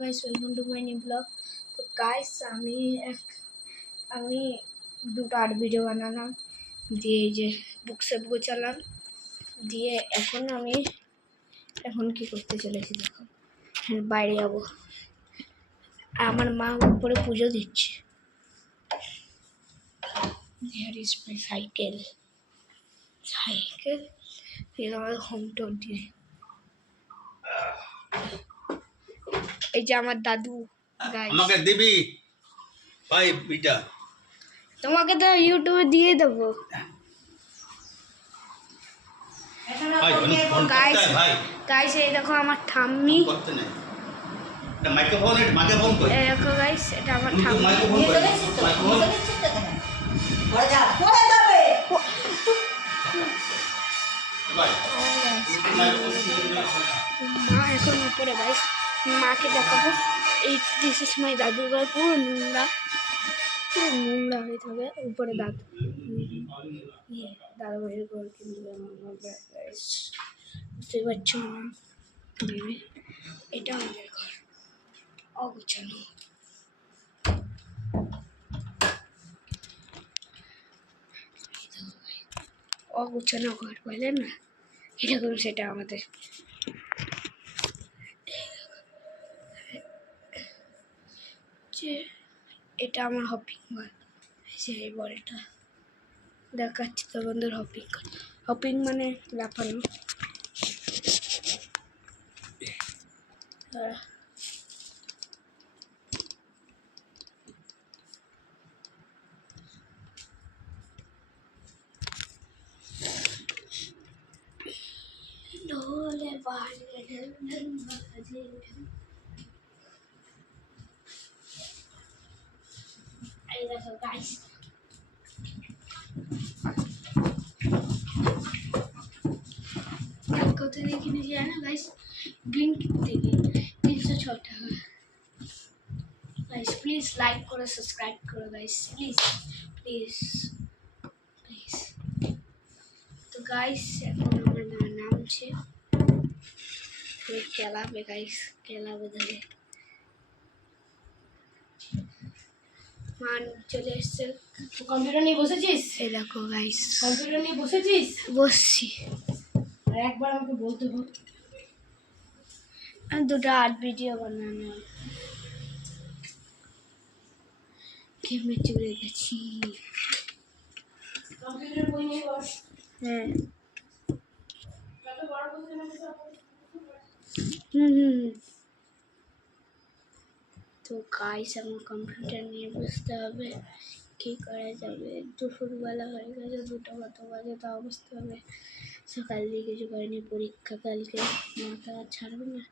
Guys welcome to my new blog. তো guys আমি দুটো আর্ট ভিডিও বানালাম, দিয়ে এই যে বুক সেপ গোছালাম, দিয়ে এখন কি করতে চলেছি দেখো, বাইরে যাবো। আমার মা উপরে পুজো দিচ্ছে। Here is my সাইকেল আমার হোম টোর দিয়ে। এই যে আমার দাদু। আমাকে দিবি ভাই বিটা, তোমাকে তো ইউটিউবে দিয়ে দেবো। গাইস এই দেখো আমার ঠাম্মি। মাইক্রোফোন কই? এই দেখো গাইস, এটা আমার ঠাম্মি। মা এখন উপরে গাইস, মাকে দেখাবো। দিস ইজ মাই দাদুর ঘর, পুরো নোংরা হয়ে থাকে। উপরে দাদু ভাইয়ের ঘর, কিন্তু বুঝতে পারছো না, এটা আমাদের ঘর অগোছানো। অগোছানো ঘর বলে না, এরকম সেটা আমাদের। এটা আমার হপিং ঘর, এই বলটা দেখাচ্ছি তো বন্ধুর। হপিং মানে লাফানো। ঢোলে বাজে ঢং বাজে ঢং। এই দেখো গাইস, কোথা থেকে কিনেছি জানো গাইস? ব্লিঙ্কিট থেকে, 306 টাকা। গাইস প্লিজ লাইক করো, সাবস্ক্রাইব করো গাইস, প্লিজ। তো গাইস এখন আমার মা নামছে, খেলাবে গাইস, খেলাবে ধরে। মা চলে এসছে। কম্পিউটার নিয়ে বসেছিস? এই দেখো গাইস, কম্পিউটার নিয়ে বসেছিস? বসছি। আর একবার আমাকে বলতে হবে। আমি দুটো আর্ট ভিডিও বানানো, গেমে চলে গেছি। কম্পিউটার বই নিয়ে বস। হ্যাঁ, যত বড় বলতে না তো গাইস আমার কম্পিউটার নিয়ে বসতে হবে, কি করা যাবে? দুপুরবেলা হয়ে গেছে, 2টা কত বাজে, তাও বসতে হবে। সকাল দিয়ে কিছু করিনি, পরীক্ষা কালকে, মাথা ছাড়বে না।